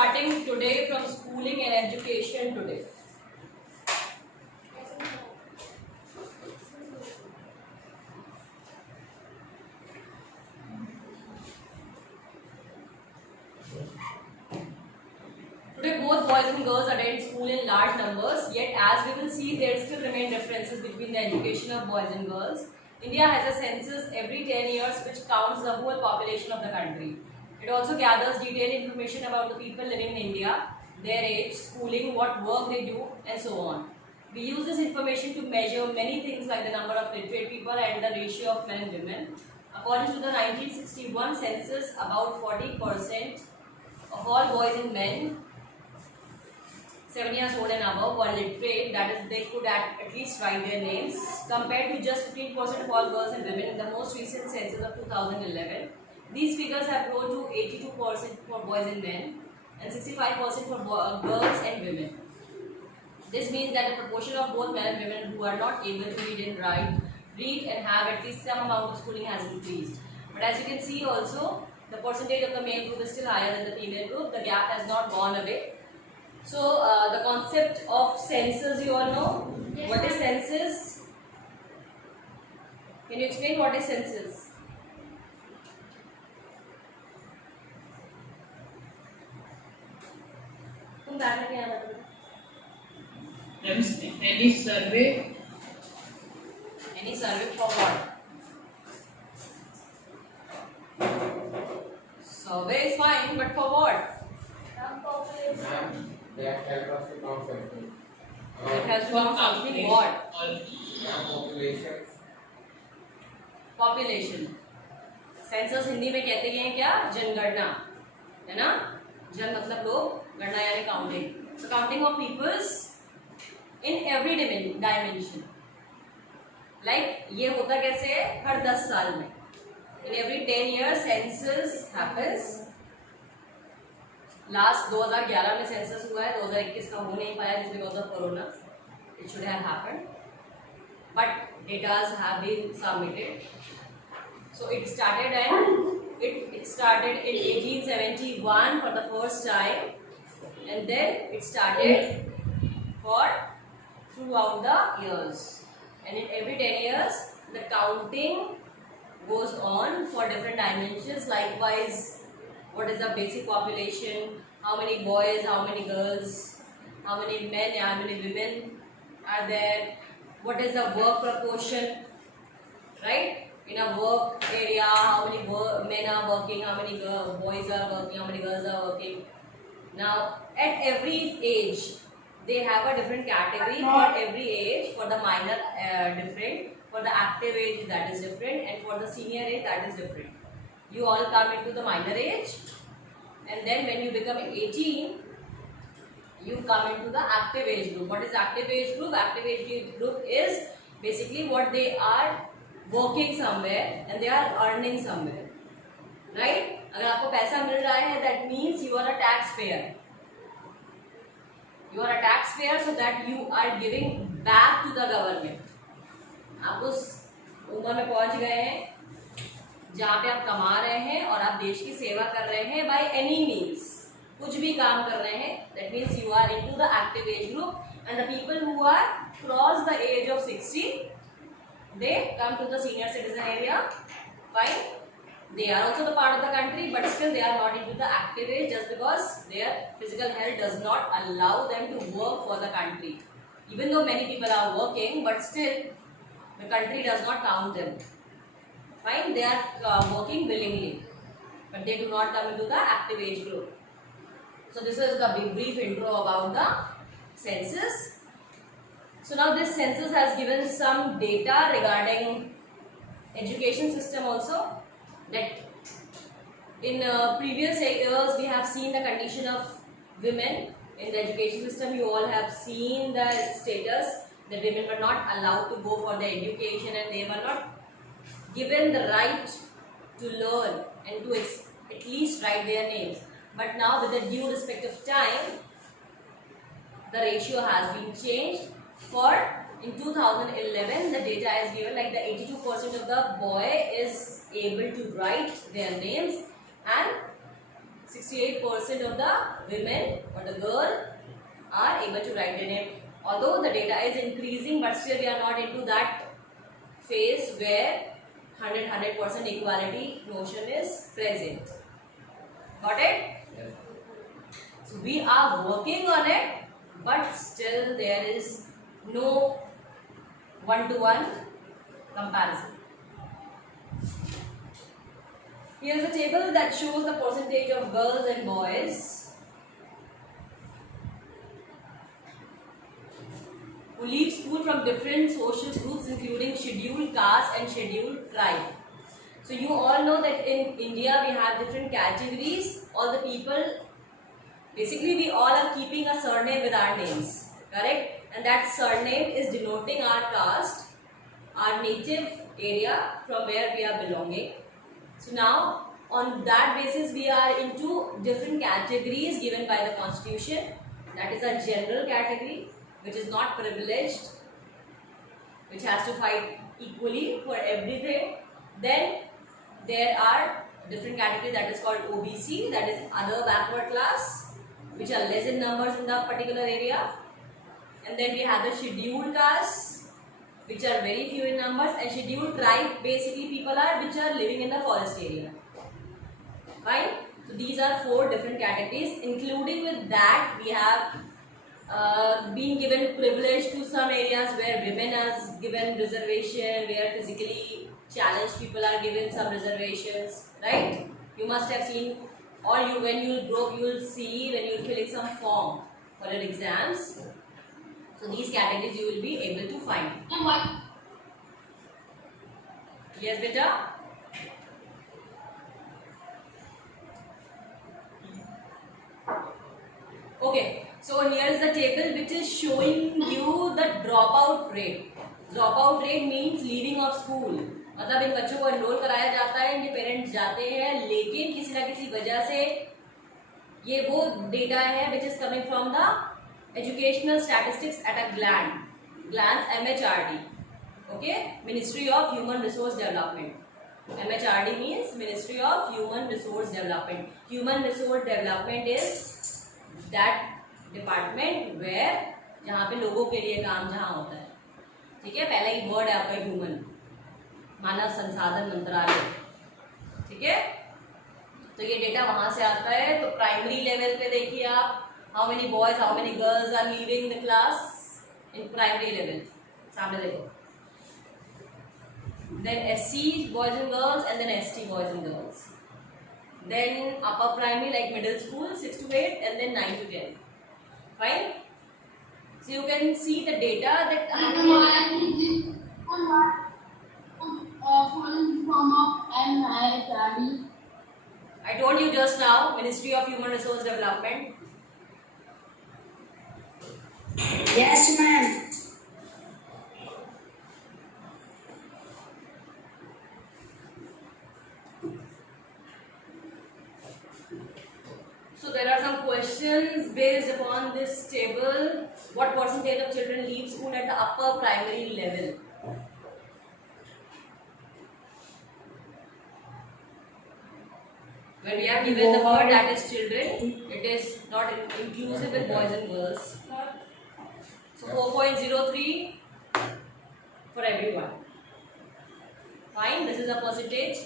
starting today from schooling and education today. Today both boys and girls attend school in large numbers, yet as we will see there still remain differences between the education of boys and girls. India has a census every 10 years which counts the whole population of the country. It also gathers detailed information about the people living in India, their age, schooling, what work they do and so on. We use this information to measure many things like the number of literate people and the ratio of men and women. According to the 1961 census, about 40% of all boys and men 7 years old and above were literate, that is, they could at least write their names, compared to just 15% of all girls and women in the most recent census of 2011. These figures have grown to 82% for boys and men and 65% for girls and women. This means that the proportion of both men and women who are not able to read and have at least some amount of schooling has increased. But as you can see also, the percentage of the male group is still higher than the female group. The gap has not gone away. So the concept of census, you all know? Yes. What is census? Can you explain what is census? Any survey? Any survey for what? Survey is fine, but for what? That help us to count something. It has to count something what? Population. Population. Census Hindi में कहते हैं क्या? जनगणना, है ना? जन मतलब लोग, गणना यानी counting. So counting of peoples in every dimension. Like ये होता कैसे है? हर 10 साल में. In every 10 years census happens. Last 2011 में सेंसस हुआ है, 2021 का हो नहीं पाया जिस because of corona. It should have happened but datas have been submitted. So it started in 1871 for the first time and then it started for throughout the years and in every 10 years the counting goes on for different dimensions. Likewise, what is the basic population, how many boys, how many girls, how many men, how many women are there, what is the work proportion, right? In a work area, how many men are working, how many boys are working, how many girls are working. Now at every age they have a different category. For every age, for the minor different, for the active age that is different, and for the senior age that is different. You all come into the minor age, and then when you become 18 you come into the active age group. What is active age group? Active age group is basically what they are working somewhere and they are earning somewhere, right? अगर आपको पैसा मिल रहा है that means you are a taxpayer. You are a taxpayer, so that you are giving back to the government. आप उस उम्र में पहुंच गए हैं जहाँ पे आप कमा रहे हैं और आप देश की सेवा कर रहे हैं बाय एनी मीन्स. कुछ भी काम कर रहे हैं, that means you are into the active age group. And the people who are cross the age of 60 they come to the senior citizen area. Fine, they are also the part of the country, but still they are not into the active age just because their physical health does not allow them to work for the country. Even though many people are working, but still the country does not count them. Fine, they are working willingly, but they do not come into the active age group. So this is the brief intro about the census. So now this census has given some data regarding education system also. That in previous years we have seen the condition of women in the education system. You all have seen the status that women were not allowed to go for the education and they were not given the right to learn and to at least write their names. But now with the due respect of time, the ratio has been changed. For in 2011 the data is given like the 82% of the boy is able to write their names and 68% of the women or the girl are able to write their name. Although the data is increasing, but still we are not into that phase where 100% equality notion is present. Got it? Yes. So we are working on it, but still there is no one-to-one comparison. Here is a table that shows the percentage of girls and boys who leave school from different social groups, including scheduled caste and scheduled tribe. So you all know that in India we have different categories. All the people, basically we all are keeping a surname with our names, correct? And that surname is denoting our caste, our native area from where we are belonging. So now on that basis we are into different categories given by the constitution. That is a general category which is not privileged, which has to fight equally for everything. Then there are different categories that is called OBC, that is other backward class, which are less in numbers in the particular area. And then we have the scheduled castes, which are very few in numbers, and scheduled tribe, basically people are which are living in the forest area. Fine. So these are 4 different categories. Including with that, we have been given privilege to some areas where women are given reservation, where physically challenged people are given some reservations. Right? You must have seen, or you when you grow up, you will see when you are filling some form for your exams. So these categories you will be able to find. Yes, beta. Okay, so here is the table which is showing you the dropout rate. Dropout rate means leaving of school. मतलब इन बच्चों को enrol कराया जाता है, इनके parents जाते हैं, लेकिन किसी ना किसी वजह से ये वो डेटा है which is coming from the educational statistics at a glance MHRD. Okay, Ministry of Human Resource Development. MHRD means Ministry of Human Resource Development. Human Resource Development is that department where जहाँ पे लोगों के लिए काम जहाँ होता है. ठीक है, पहला ही वर्ड है आपका ह्यूमन, मानव संसाधन मंत्रालय. ठीक है, तो ये डेटा वहां से आता है. तो प्राइमरी लेवल पे देखिए आप, how many boys how many girls are leaving the class in primary level. सामने देखो. Then SC boys and girls, and then ST boys and girls. Then upper primary like middle school 6 to 8, and then 9 to 10. Fine. So you can see the data that I told you just now, Ministry of Human Resource Development. Yes, ma'am. So there are some questions based upon this table. What percentage of children leave school at the upper primary level? When we are given the word that is children, it is not inclusive with boys and girls. So 4.03 for everyone. Fine, this is a percentage.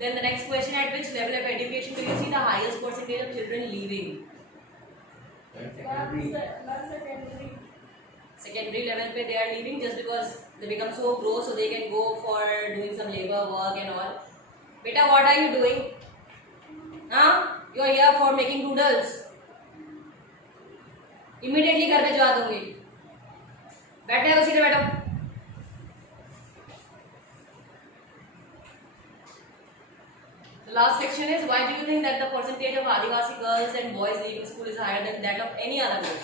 Then the next question, at which level of education do you see the highest percentage of children leaving? Secondary level pe they are leaving just because they become so gross, so they can go for doing some labor work and all. Beta, what are you doing? Huh? You are here for making doodles. Immediately घर पे जवा दूंगी. बैठे हो सीधे बैठो. The last section is, why do you think that the percentage of Adivasi girls and boys leaving school is higher than that of any other group?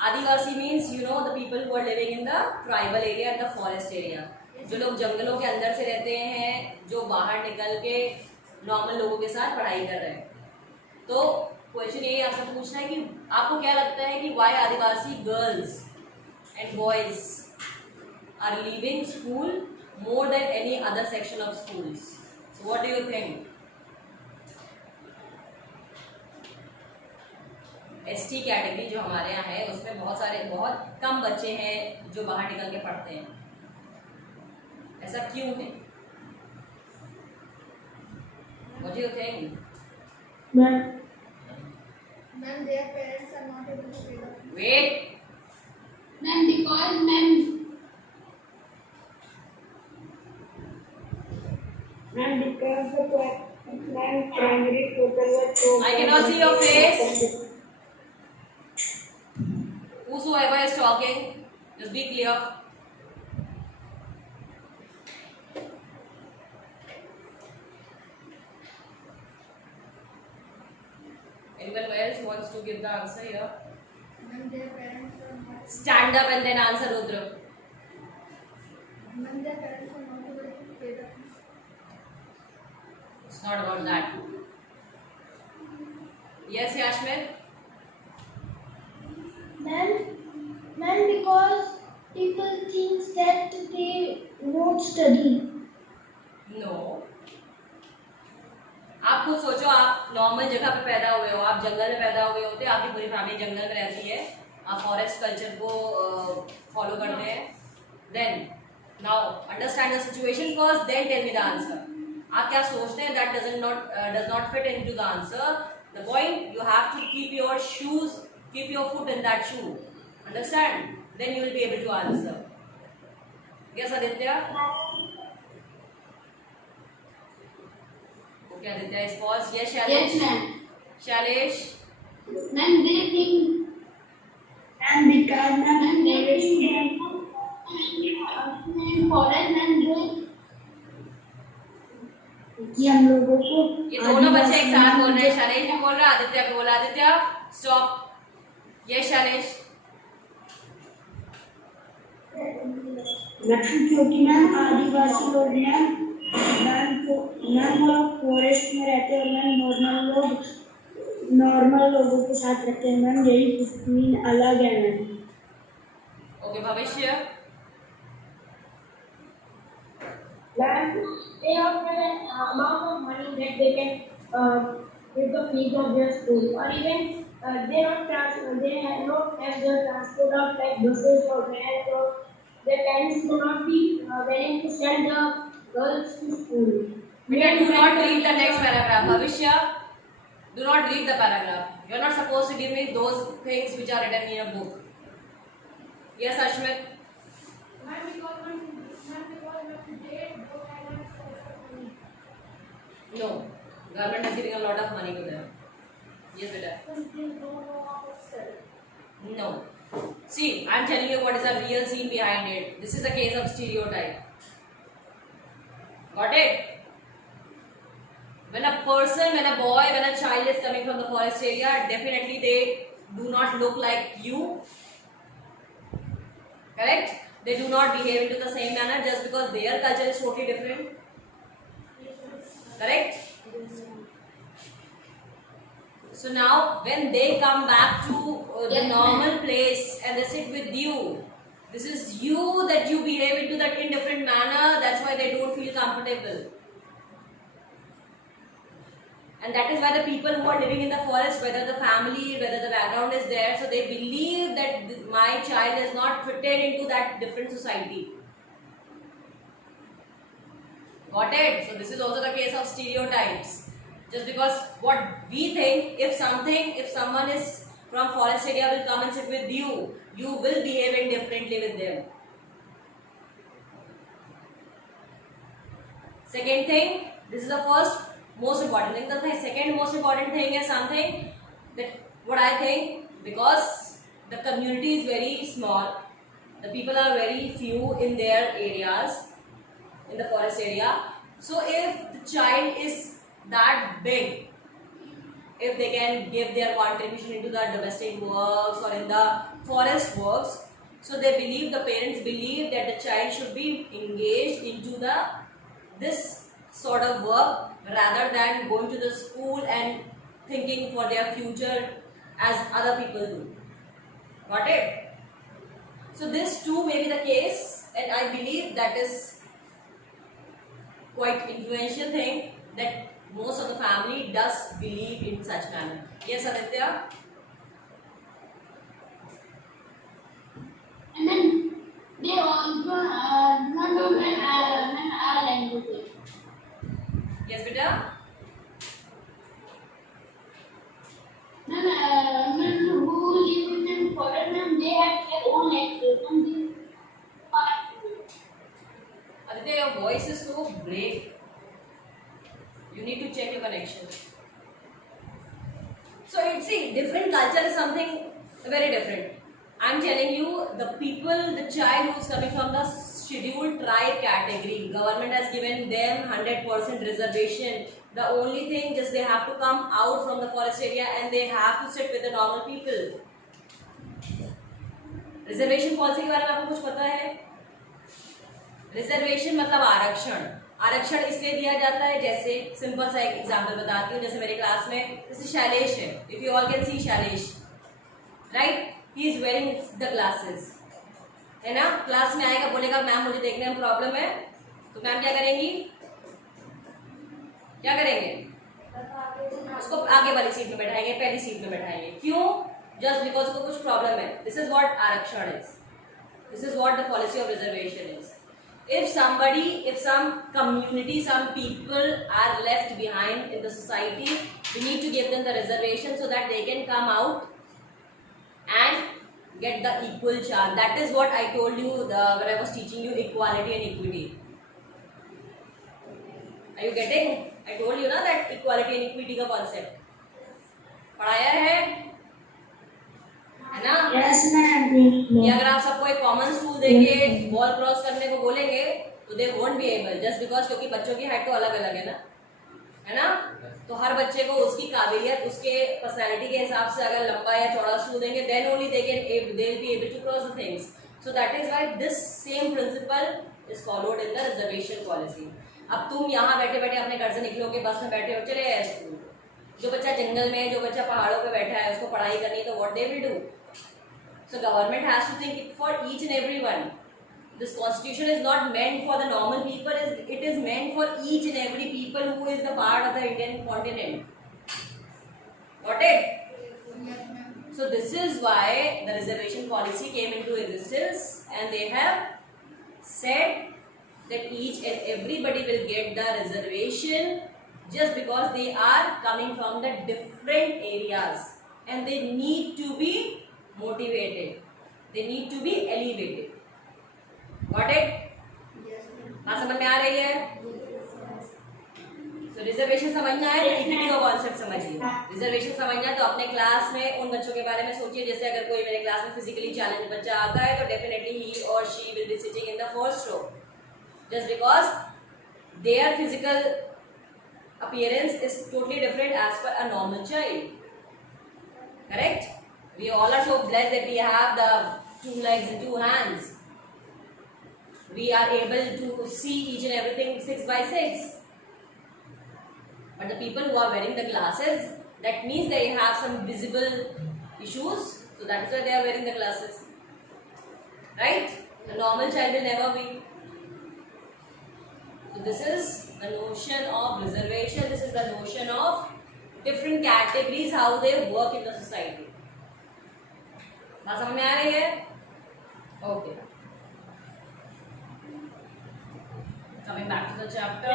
Adivasi means you know the people who are living in the tribal area and the forest area. जो लोग जंगलों के अंदर से रहते हैं, जो बाहर निकल के नॉर्मल लोगों के साथ पढ़ाई कर रहे हैं. तो क्वेश्चन ये आपसे पूछना है कि आपको क्या लगता है कि why Adivasi girls and boys are leaving school more than any other section of schools? So what do you think? ST category जो हमारे यहाँ है उसमें बहुत कम बच्चे हैं जो बाहर निकल के पढ़ते हैं। ऐसा क्यों है? What do you think? Ma'am. Ma'am, their parents are not able to pay the fees. Wait. Ma'am, because ma'am, because the primary total was so. I cannot see your face. Whosoever is talking, just be clear. Anyone else wants to give the answer here? Ma'am, their parents are not. Stand up and then answer, Rudra. Ma'am, their parents are not able to pay the fees. It's not about that. Yes, Yashmin? Ma'am, because people think that they won't study. No. आप खुद सोचो, आप normal जगह पे पैदा हुए हो, आप जंगल में पैदा हुए होते, आपकी पूरी फैमिली जंगल में रहती है, आप फॉरेस्ट कल्चर को फॉलो करते हैं, then now understand the situation first, then tell me the answer. आप क्या सोचते हैं that does not fit into the answer. The point, you have to keep your shoes, keep your foot in that shoe, understand, then you will be able to answer. Yes Aditya? Okay, Aditya is paused. Yes, Shailesh? Yes, ma'am. Shailesh? Ma'am, they think. And because ma'am, they student forest and कि हम लोगों को ये दोनों बच्चे एक साथ बोल रहे हैं. शैलेश भी बोल रहा है, आदित्य भी बोला. आदित्य, स्टॉप. यस शैलेश? क्योंकि मैम आदिवासी लोग हैं मैम लोग फॉरेस्ट में रहते हैं और मैम नॉर्मल लोगों के साथ रहते हैं मैम, यही मीन अलग है मैम. ओके, भविष्य? Like they have an amount of money that they can give the fees of their school, or even they don't have the transport of like buses or vans, or their parents do not be willing to send the girls to school. Beta, do not read the next paragraph. Bhavishya, do not read the paragraph. You are not supposed to give me those things which are written in a book. Yes, Ashmit? Ma'am, because they don't have enough source of money. No. Government is giving a lot of money to them. Yes, Beta? Because they don't know how to study. No. See, I am telling you what is the real scene behind it. This is a case of stereotype. Got it? When a person, when a boy, when a child is coming from the forest area, definitely they do not look like you. Correct? They do not behave into the same manner just because their culture is totally different. Correct? So now when they come back to the normal place and they sit with you, this is you that you behave into that indifferent manner, that's why they don't feel comfortable. And that is why the people who are living in the forest, whether the family, whether the background is there, so they believe that my child is not fitted into that different society. Got it? So this is also the case of stereotypes. Just because what we think, if someone is from forest area will come and sit with you, you will behave indifferently with them. Second thing, this is the first most important thing. The second most important thing is something that what I think, because the community is very small, the people are very few in their areas, in the forest area. So if the child is that big, if they can give their contribution into the domestic works or in the forest works, so they believe, the parents believe that the child should be engaged into this sort of work rather than going to the school and thinking for their future as other people do. Got it? So this too may be the case, and I believe that is quite influential thing that most of the family does believe in such manner. Yes, Aditya? क्या? Who lives in foreign, they have their own education. Aditya, your voice is so break. You need to check your connection. So see, different culture is something very different. I'm telling you, the people, the child who's coming from the scheduled tribe category, government has given them 100% reservation. The only thing just they have to come out from the forest area and they have to sit with the normal people. Reservation policy के बारे में आपको कुछ पता है? Reservation मतलब आरक्षण. आरक्षण इसलिए दिया जाता है, जैसे सिंपल सा एक एग्जांपल बताती हूँ. जैसे मेरे क्लास में जैसे शैलेश है. If you all can see Shailesh, right? He is wearing the glasses, है ना? क्लास में आएगा, बोलेगा मैम मुझे देखने में प्रॉब्लम है, तो मैम क्या करेंगी? क्या करेंगे? उसको आगे वाली सीट में बैठाएंगे, पहली सीट में बैठाएंगे. क्यों? जस्ट बिकॉज उसको कुछ प्रॉब्लम है. दिस इज व्हाट आरक्षण is. This is what the policy of reservation is. If some community, some people are left behind in the society, we need to give them the reservation so that they can come out and get the equal chance. That is what I told you when I was teaching you equality and equity. Are you getting? I told you ना that equality and equity का concept पढ़ाया है ना? Yes, ma'am. कि अगर आप सबको एक कॉमन स्टूल देके बॉल क्रॉस करने को बोलेंगे तो they won't be able, just because क्योंकि बच्चों की हाइट तो अलग अलग है ना? तो हर बच्चे को उसकी काबिलियत, उसके पर्सनैलिटी के हिसाब से अगर लंबा या चौड़ा स्टूल देंगे, then only they will be able to cross the things. So that is why this same principle is followed in the reservation policy. अब तुम यहाँ बैठे बैठे अपने घर से निकलोगे, बस में बैठे हो, चले गए स्कूल. जो बच्चा जंगल में, जो बच्चा पहाड़ों पे बैठा है, उसको पढ़ाई करनी, तो what they will do? So government has to think it for each and everyone. This constitution is not meant for the normal people. It is meant for each and every people who is the part of the Indian continent. Got it? So this is why the reservation policy came into existence, and they have said that each and everybody will get the reservation just because they are coming from the different areas, and they need to be motivated, they need to be elevated. Got it? हाँ, समझ में आ रही है? तो reservation समझना है तो equity का कॉन्सेप्ट समझिए. रिजर्वेशन समझना है तो अपने क्लास में उन बच्चों के बारे में सोचिए. जैसे अगर कोई मेरे क्लास में फिजिकली चैलेंज बच्चा आता है तो डेफिनेटली ही और she will be sitting in the first row, just because their physical appearance is totally different as per a normal child. Correct? We all are so blessed that we have the 2 legs and 2 hands. We are able to see each and everything 6 by 6. But the people who are wearing the glasses, that means they have some visible issues. So that is why they are wearing the glasses. Right? A normal child will never be. So this is the notion of reservation. This is the notion of different categories, how they work in the society. बात समझ में आ रही है? Okay. Coming back to the chapter.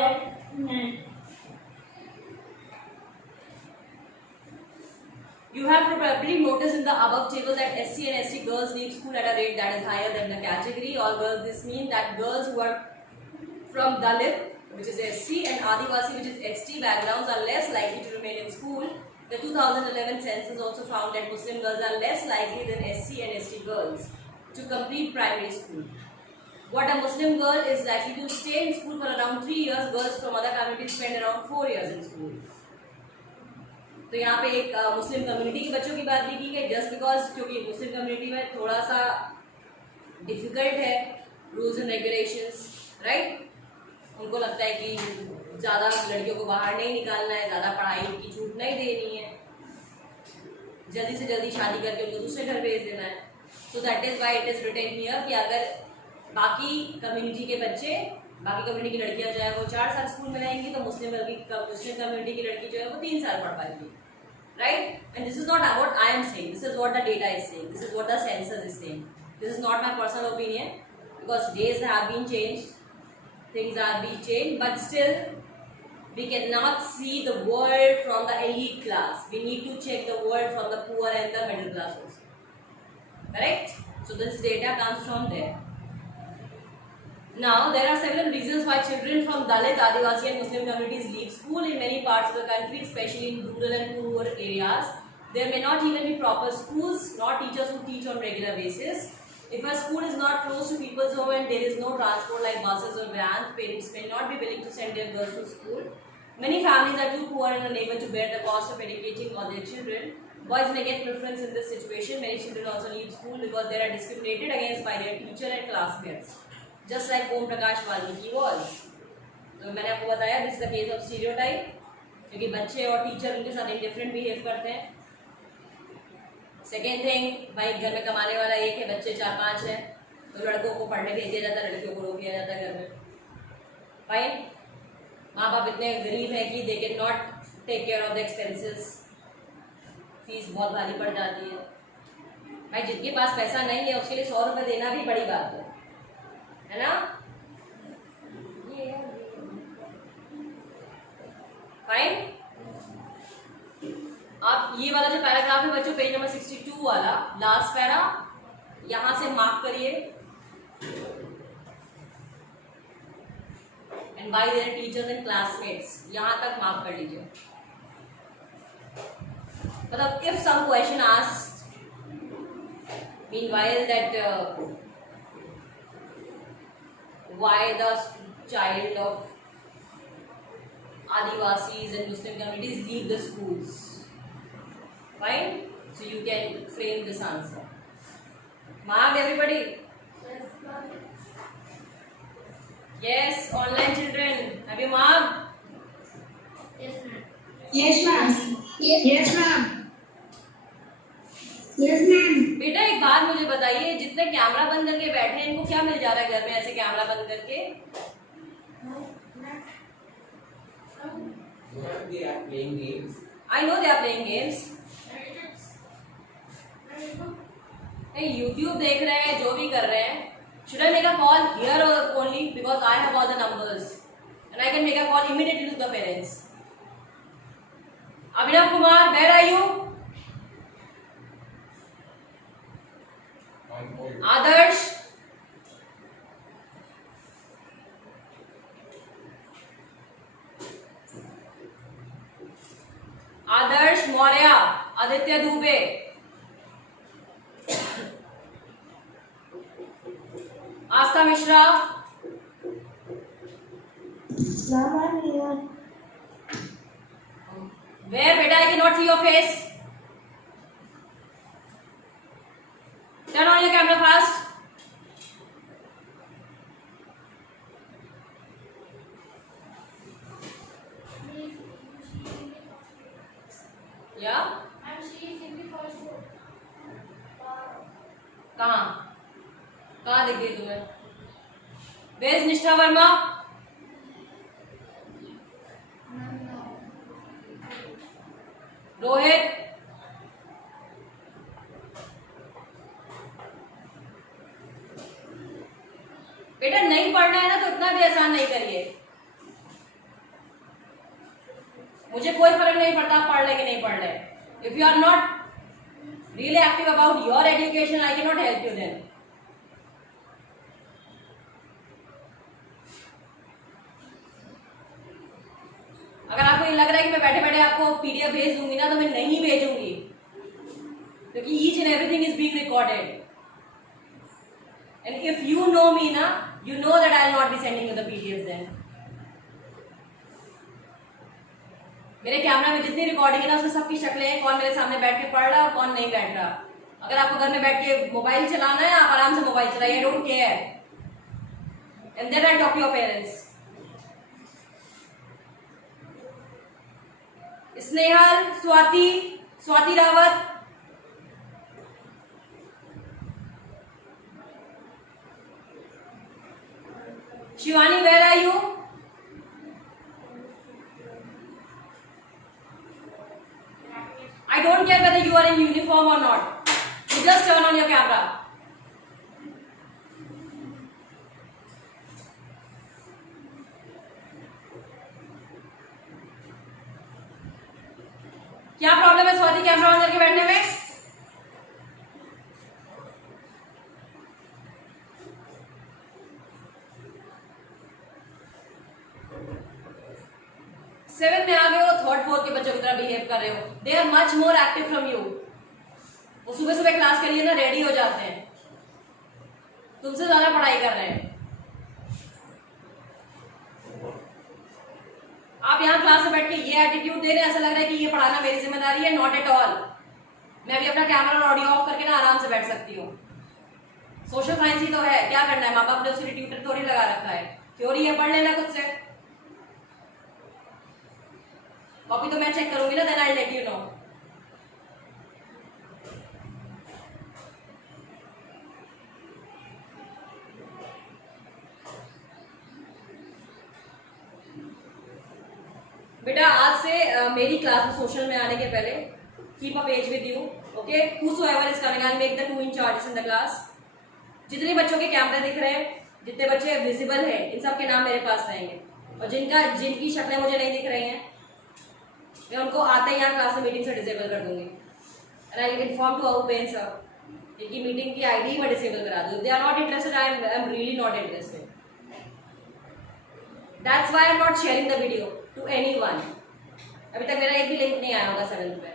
You have probably noticed in the above table that SC and ST girls leave school at a rate that is higher than the category. All girls. This means that girls who are from Dalit, which is SC, and Adivasi, which is ST backgrounds, are less likely to remain in school. The 2011 census also found that Muslim girls are less likely than SC and ST girls to complete primary school. What a Muslim girl is likely to stay in school for around 3 years, girls from other communities spend around 4 years in school. तो यहाँ पे एक Muslim community के बच्चों की बात भी की गई, जस्ट बिकॉज क्योंकि मुस्लिम कम्युनिटी में थोड़ा सा डिफिकल्ट है रूल्स एंड रेगुलेशंस, राइट? उनको लगता है कि ज़्यादा लड़कियों को बाहर नहीं निकालना है, ज़्यादा पढ़ाई की छूट नहीं देनी है, जल्दी से जल्दी शादी करके उनको दूसरे घर भेज देना है. So that is why it is written here कि अगर बाकी कम्युनिटी के बच्चे, बाकी कम्युनिटी की लड़कियां जो है वो 4 साल स्कूल में रहेंगी, तो मुस्लिम कम्युनिटी की लड़की जो है वो 3 साल पढ़ पाएगी, right? And this is not what I am saying, this is what the data is saying, this is what the census is saying. This is not my personal opinion because days have been changed, things are being changed, but still We cannot see the world from the elite class. We need to check the world from the poor and the middle class also. Correct? So this data comes from there. Now, there are several reasons why children from Dalit, Adivasi and Muslim communities leave school in many parts of the country, especially in rural and poor areas. There may not even be proper schools, nor teachers who teach on regular basis. If a school is not close to people's home and there is no transport like buses or vans, parents may not be willing to send their girls to school. Many families are too poor and unable to bear the cost of educating all their children. Boys may get preference in this situation. Many children also leave school because they are discriminated against by their teacher and classmates. Just like Om Prakash Valmiki was. तो मैंने आपको बताया this is the case of stereotype, क्योंकि बच्चे और teacher उनके साथ indifferent behave करते हैं. सेकेंड थिंग, भाई घर में कमाने वाला एक है, बच्चे 4-5 हैं, तो लड़कों को पढ़ने भेज दिया जाता है, लड़कियों को रोक दिया जाता है घर में. फाइन. माँ बाप इतने गरीब हैं कि they can not take care of the expenses. Fees बहुत भारी पड़ जाती है. भाई जिनके पास पैसा नहीं है उसके लिए 100 रुपये देना भी बड़ी बात है ना. फाइन. आप ये वाला जो पैराग्राफ है बच्चों, पेज नंबर 62 वाला लास्ट पैरा, यहां से मार्क करिए. And by their teachers and classmates, यहां तक मार्क कर लीजिए. मतलब if some question asked meanwhile that why the child of Adivasis and Muslim communities leave the schools. Fine? So you can frame this answer. Marked everybody? Yes, online children. Have you marked? Yes, ma'am. Yes, ma'am. Yes, ma'am. बेटा एक बात मुझे बताइए, जितने camera बंद करके बैठे हैं इनको क्या मिल जा रहा है घर में ऐसे कैमरा बंद करके? They are playing games. I know they are playing games. नहीं, YouTube देख रहे हैं, जो भी कर रहे हैं. Should I make a call here or only because I have all the numbers and I can make a call immediately to the parents. Abhinav Kumar, where are you? On hold. Adarsh. Adarsh Maurya, Aditya Dubey, Aastha Mishra. Where बेटा? I cannot see your face. Turn on your camera fast. Yeah? कहाँ दिख गई तुम्हें? Where is निष्ठा वर्मा? रोहित. बेटा नहीं पढ़ना है ना तो इतना भी आसान नहीं करिए. मुझे कोई फर्क नहीं पड़ता आप पढ़ ले कि नहीं पढ़ ले. If you are not really active about your education, I can not help you then. अगर आपको ये लग रहा है कि मैं बैठे बैठे आपको पीडीएफ भेज दूंगी ना, तो मैं नहीं भेजूंगी, क्योंकि each and everything is being recorded. And if you know me ना, you know that I will not be sending you the PDFs then. मेरे कैमरा में जितनी रिकॉर्डिंग है ना उसमें सबकी शक्लें हैं, कौन मेरे सामने बैठ के पढ़ रहा है और कौन नहीं बैठ रहा. अगर आपको घर में बैठ के मोबाइल चलाना है, आप आराम से मोबाइल चलाइए, don't care. And then I talk to your parents. Snehal, Swati Rawat, Shivani, where are you? I don't care whether you are in uniform or not. You just turn on your camera. क्या problem है Swati camera on करके बैठने में? Seven में आ गए हो, third fourth के बच्चों की तरह बिहेव कर रहे हो. They are much more active from you. वो सुबह सुबह क्लास के लिए ना रेडी हो जाते हैं, तुमसे ज्यादा पढ़ाई कर रहे हैं. आप यहाँ क्लास में बैठ के ये एटीट्यूड दे रहे हैं, ऐसा लग रहा है कि ये पढ़ाना मेरी जिम्मेदारी है. Not at all. मैं भी अपना कैमरा और ऑडियो ऑफ करके ना आराम से बैठ सकती हूँ. सोशल साइंस ही तो है, क्या करना है? माँ बाप ने उसके लिए ट्यूटर थोड़ी लगा रखा है. थ्योरी है, पढ़ लेना खुद से. कॉपी तो मैं चेक करूंगी ना, then I let you know. बेटा आज से मेरी क्लास में सोशल में आने के पहले keep a page with you. Okay, whosoever is coming, I'll make the 2 in charges in the class. जितने बच्चों के कैमरे दिख रहे हैं, जितने बच्चे विजिबल हैं, इन सब के नाम मेरे पास रहेंगे. और जिनकी शक्लें मुझे नहीं दिख रही हैं, मैं उनको आते ही यहाँ क्लास में मीटिंग से डिसेबल कर दूंगी. And I inform to our parents इनकी मीटिंग की आईडी मैं डिसेबल करा दूँ. They are not interested, I am really not interested. That's why I am not sharing the video to anyone. अभी तक मेरा एक भी लिंक नहीं आया होगा 7th पे.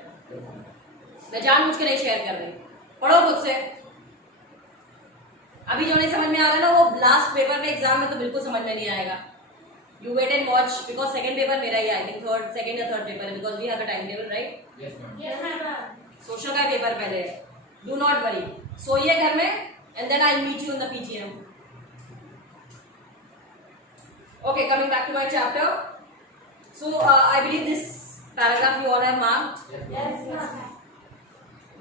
मैं जानबूझ के नहीं शेयर कर रही. पढ़ो खुद से. अभी जो नहीं समझ में आ रहा ना, वो लास्ट पेपर में एग्जाम में तो बिल्कुल समझ में नहीं आएगा. You wait and watch because second paper मेरा ही, I think second या third paper है because we have a timetable, right? Yes, ma'am. Yes, ma'am. Social का पेपर पहले है. Do not worry. सोइए घर में and then I'll meet you in the PGM. Okay, coming back to my chapter. So I believe this paragraph you all have marked. Yes, ma'am.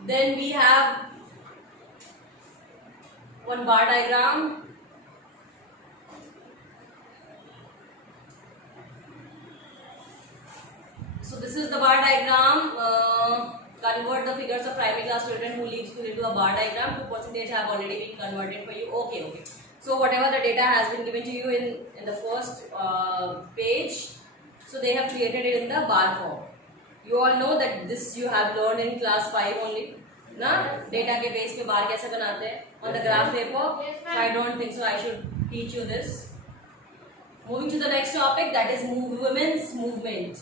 Then we have one bar diagram. So this is the bar diagram. Convert the figures of primary class children who leave school into a bar diagram. 2% have already been converted for you. Okay. So whatever the data has been given to you in the first page, so they have created it in the bar form. You all know that this you have learned in class 5 only. ना data के base पे bar कैसे बनाते हैं on the graph paper. So I don't think so I should teach you this. Moving to the next topic, that is women's movement.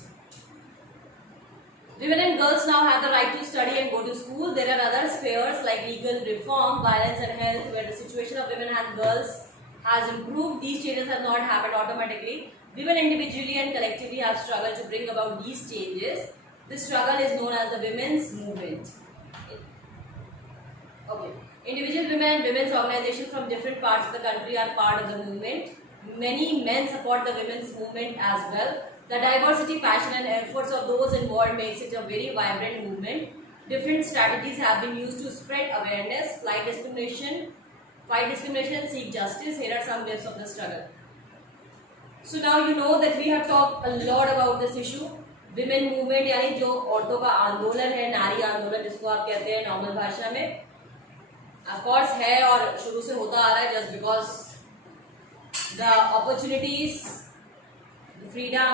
Women and girls now have the right to study and go to school. There are other spheres like legal reform, violence and health where the situation of women and girls has improved. These changes have not happened automatically. Women individually and collectively have struggled to bring about these changes. This struggle is known as the women's movement. Okay. Individual women and women's organizations from different parts of the country are part of the movement. Many men support the women's movement as well. The diversity, passion and efforts of those involved makes it a very vibrant movement. Different strategies have been used to spread awareness, fight discrimination, seek justice. Here are some tips of the struggle. So now you know that we have talked a lot about this issue. Women movement यानी जो औरतों का आंदोलन है, नारी आंदोलन जिसको आप कहते हैं नॉर्मल भाषा में, of course है और शुरू से होता आ रहा है just because the opportunities, the freedom,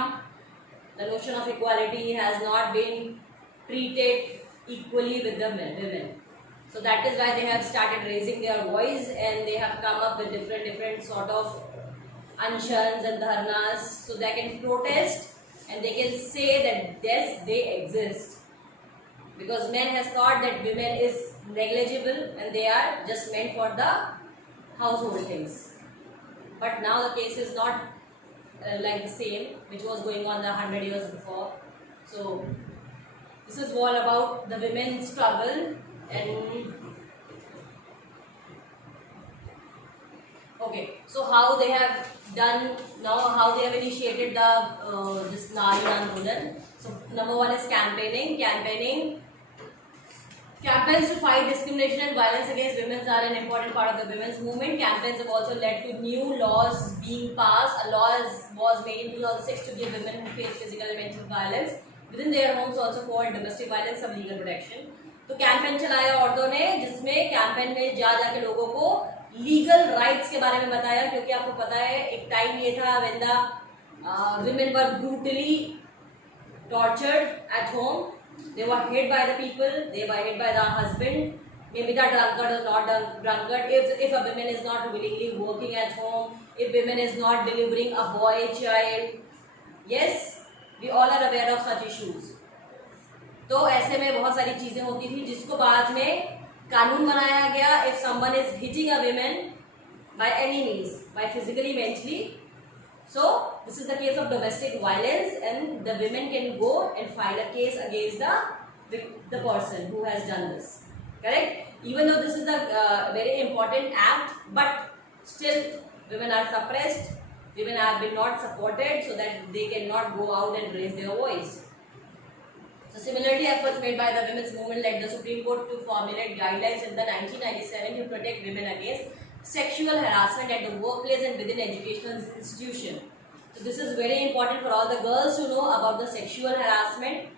the notion of equality has not been treated equally with the women. So that is why they have started raising their voice and they have come up with different sort of anshans and dharnas so they can protest and they can say that yes, they exist. Because men has thought that women is negligible and they are just meant for the household things. But now the case is not like the same which was going on the 100 years before. So this is all about the women's struggle and okay, so how they have done now, how they have initiated the this Nari Andolan. So number one is campaigns to fight discrimination and violence against women are an important part of the women's movement. Campaigns have also led to new laws being passed. A law was made in 2006 to give women who face physical and mental violence within their homes, also called domestic violence, some legal protection. तो campaign चलाया औरतों ने जिसमें campaign में जाके लोगों को legal rights के बारे में बताया, क्योंकि आपको पता है एक टाइम ये था when the women were brutally tortured at home They were hit by the people, they were hit by the husband, maybe the drunkard or not drunkard, if a woman is not willingly working at home, if women is not delivering a boy child. Yes, we all are aware of such issues. तो ऐसे में बहुत सारी चीजें होती थी जिसको बाद में कानून बनाया गया. If someone is hitting a woman by any means, by physically, mentally, so this is the case of domestic violence, and the women can go and file a case against the person who has done this. Correct? Even though this is a very important act, but still women are suppressed. Women have been not supported so that they cannot go out and raise their voice. So similarly, efforts made by the women's movement led the Supreme Court to formulate guidelines in the 1997 to protect women against sexual harassment at the workplace and within educational institution. So this is very important for all the girls to know about the sexual harassment.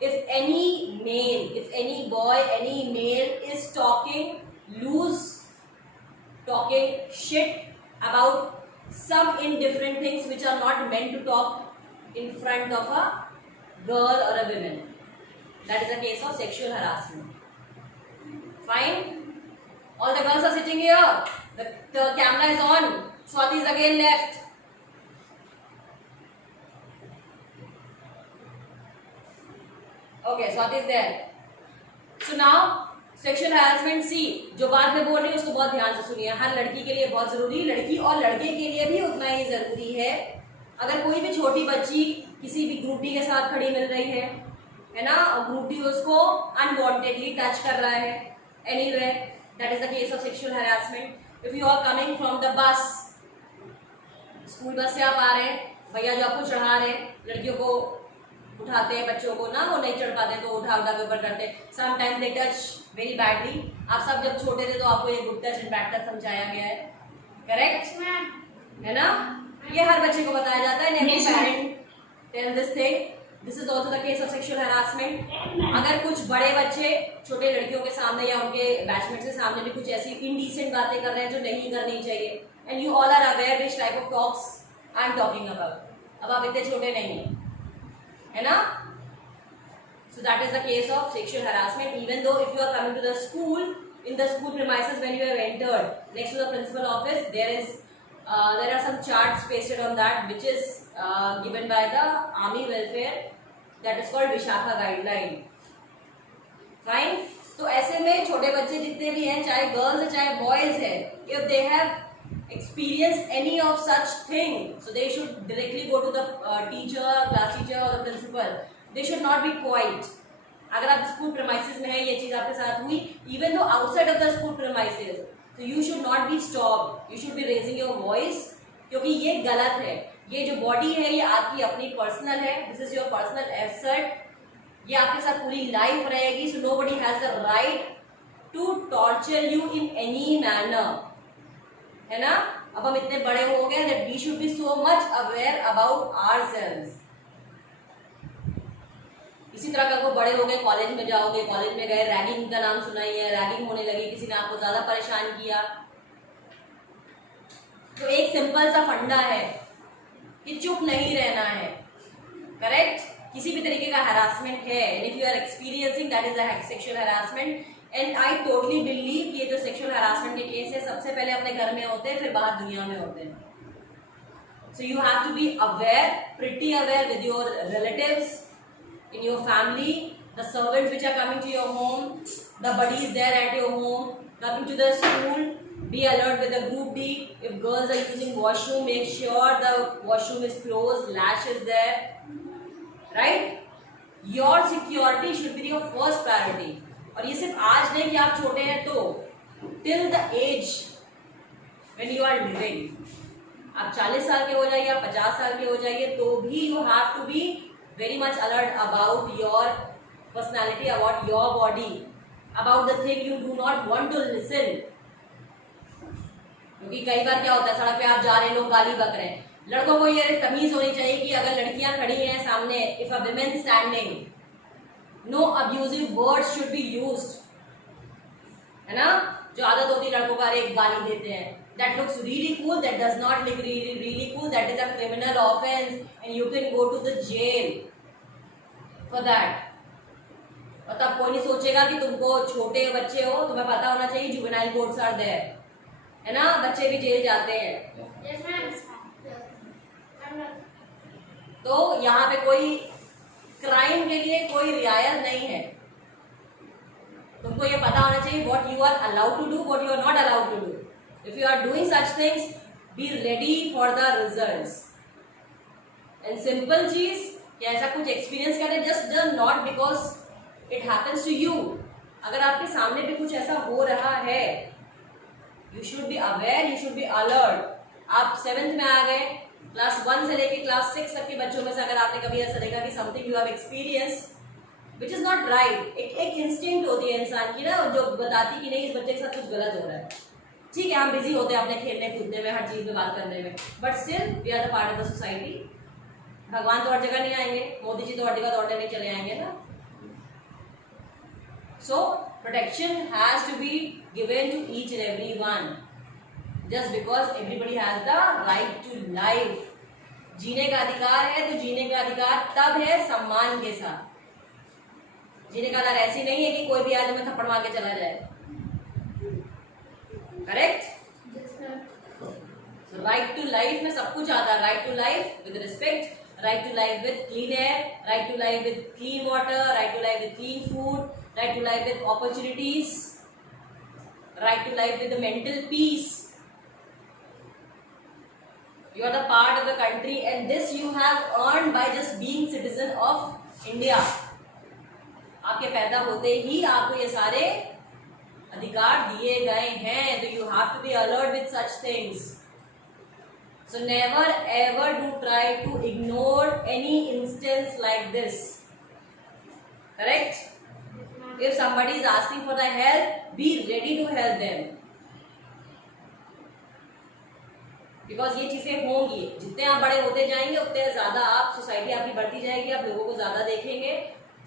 If any male, if any boy, any male is talking loose, talking shit about some indifferent things which are not meant to talk in front of a girl or a woman, that is a case of sexual harassment. Fine? All the girls are sitting here. The camera is on. Swati is again left. Okay, Swati is there. So now, sexual harassment see, जो बात में बोल रही हूँ उसको बहुत ध्यान से सुनिए. हर लड़की के लिए बहुत जरूरी, लड़की और लड़के के लिए भी उतना ही जरूरी है. अगर कोई भी छोटी बच्ची किसी भी ग्रुप डी के साथ खड़ी मिल रही है ना, और ग्रुप डी उसको अनवांटेडली टच कर रहा है anywhere, that is the case of sexual harassment. If you are coming from the bus, school bus से आप आ रहे हैं, भैया जो आपको चढ़ा रहे हैं, लड़कियों को उठाते हैं, बच्चों को ना वो नहीं चढ़ पाते तो उठा उठा के ऊपर करते हैं. Sometimes they touch very badly. आप सब जब छोटे थे तो आपको ये good touch and bad touch समझाया गया है, करेक्ट है ना? ये हर बच्चे को बताया जाता है. Every parent tell this thing. This is also the case of sexual harassment. अगर कुछ बड़े बच्चे छोटे लड़कियों के सामने या उनके बैचमेट्स के सामने भी कुछ ऐसी इंडिसेंट बातें कर रहे हैं जो नहीं करनी चाहिए, and you all are aware which type of talks I am talking about. अब आप इतने छोटे नहीं है ना? So that is the case of sexual harassment. Even though if you are coming to the school, in the school premises when you have entered, next to the principal office, there are some charts pasted on that, which is given by the Army Welfare. That is called Vishakha Guideline. Fine. तो ऐसे में छोटे बच्चे जितने भी हैं, चाहे girls है चाहे बॉयज है, if they have experienced any of such thing, so they should directly go to the teacher, class teacher or the principal. They should not be quiet. अगर आप स्कूल premises में है, ये चीज आपके साथ हुई, even though outside of the school premises, so you should not be stopped. You should be raising your voice, क्योंकि ये गलत है. ये जो बॉडी है ये आपकी अपनी पर्सनल है. This is your personal asset. ये आपके साथ पूरी लाइफ रहेगी. So nobody has the right to torture you in any manner. है ना? अब हम इतने बड़े हो गए that we should be so much aware about ourselves. इसी तरह का आपको बड़े हो गए, कॉलेज में जाओगे, कॉलेज में गए, रैगिंग का नाम सुना ही है, रैगिंग होने लगी, किसी ने आपको ज्यादा परेशान किया, तो एक सिंपल सा फंडा है कि चुप नहीं रहना है. करेक्ट? किसी भी तरीके का हरासमेंट है, and if you are experiencing that is the sexual harassment, and I totally believe ये जो सेक्सुअल हरासमेंट के केस है सबसे पहले अपने घर में होते हैं, फिर बाहर दुनिया में होते हैं. So you have to be aware, pretty aware with your relatives, in your family, the servants which are coming to your home, the buddies there at your home, coming to the school, be alert with the group D. If girls are using washroom, make sure the washroom is closed, latch is there, right? Your security should be your first priority. और ये सिर्फ आज नहीं कि आप छोटे हैं तो, till the age when you are living, आप 40 साल के हो जाइए, आप 50 साल के हो जाइए, तो भी you have to be very much alert about your personality, about your body, about the thing you do not want to listen. क्योंकि कई बार क्या होता है, सड़क पे आप जा रहे हैं, लोग गाली बक रहे हैं. लड़कों को ये तमीज होनी चाहिए कि अगर लड़कियां खड़ी हैं सामने, if a woman standing, no abusive words should be used. है ना? जो आदत होती है लड़कों का, एक गाली देते हैं, that looks really cool, that does not look really cool, that is a criminal offense and you can go to the jail for that. और तब कोई नहीं सोचेगा कि तुमको छोटे बच्चे हो, तुम्हें पता होना चाहिए जुवेनाइल कोर्ट्स आर देयर, है ना, बच्चे भी जेल जाते हैं। Yes, ma'am. I'm not. तो यहाँ पे कोई क्राइम के लिए कोई रियायत नहीं है। तुमको ये पता होना चाहिए what you are allowed to do, what you are not allowed to do. If you are doing such things, be ready for the results. And simple चीज कि ऐसा कुछ एक्सपीरियंस करें, just done not because it happens to you. अगर आपके सामने भी कुछ ऐसा हो रहा है, you should be aware, you should be alert. आप 7th में आ गए, क्लास 1 से लेके क्लास 6 तक के बच्चों में से अगर आपने कभी ऐसा देखा कि something you have experience which is not right, एक इंस्टिंक्ट होती है इंसान की ना, जो बताती कि नहीं इस बच्चे के साथ कुछ गलत हो रहा है। ठीक है, हम बिजी होते हैं अपने खेलने कूदने में, हर चीज में बात करने में, but still we are the part of the society. भगवान तो हर जगह नहीं आएंगे, मोदी जी तो हर जगह दौड़ने नहीं चले आएंगे ना। So protection has to be given to each and every one, just because everybody has the right to life. जीने का अधिकार है तो जीने का अधिकार तब है सम्मान के साथ। जीने का अधिकार ऐसी नहीं है कि कोई भी आदमी थप्पड़ मार के चला जाए। Correct? Yes, ma'am. Right to life में सब कुछ आता है। Right to life with respect, right to life with clean air, right to life with clean water, right to life with clean food, right to life with opportunities, right to life with the mental peace. You are the part of the country and this you have earned by just being citizen of India. आपके पैदा होते ही आपको ये सारे अधिकार दिए गए हैं, तो you have to be alert with such things. So never ever do try to ignore any instance like this. Correct? If somebody is asking for the help, be ready to help them. Because ये चीजें होंगी, जितने आप बड़े होते जाएंगे उतने ज्यादा आप सोसाइटी आपकी बढ़ती जाएगी, आप लोगों को ज्यादा देखेंगे,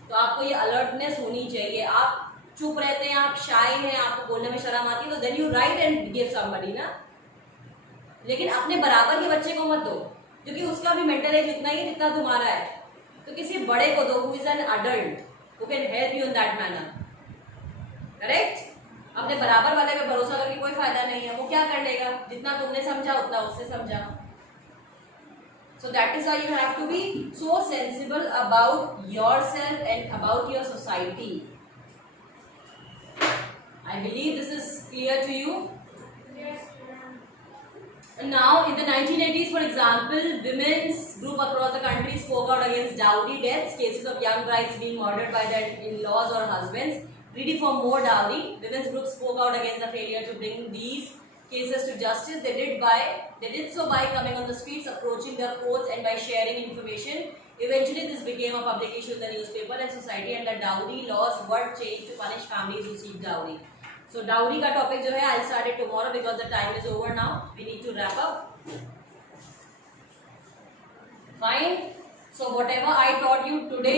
तो आपको ये अलर्टनेस होनी चाहिए। आप चुप रहते हैं, आप शाय हैं, आपको बोलने में शर्म आती है, तो then you write and give somebody ना। लेकिन अपने बराबर के बच्चे को मत दो, क्योंकि उसका भी मेंटल एज उतना ही जितना तुम्हारा है, तो किसी बड़े को दो, who is an adult who can help you in that manner. Correct? अपने बराबर वाले पे भरोसा करके कोई फायदा नहीं है। वो क्या कर लेगा? जितना तुमने समझा उतना उससे समझा। So that is why you have to be so sensible about yourself and about your society. I believe this is clear to you. Yes, ma'am. Now, in the 1980s, for example, women's group across the country spoke out against dowry deaths, cases of young brides being murdered by their in-laws or husbands, pleading for more dowry. Women's groups spoke out against the failure to bring these cases to justice. They did so by coming on the streets, approaching their courts, and by sharing information. Eventually, this became a public issue in the newspaper and society, and the dowry laws were changed to punish families who seek dowry. So dowry का topic जो है I'll start it tomorrow because the time is over now. We need to wrap up. Fine. So whatever I taught you today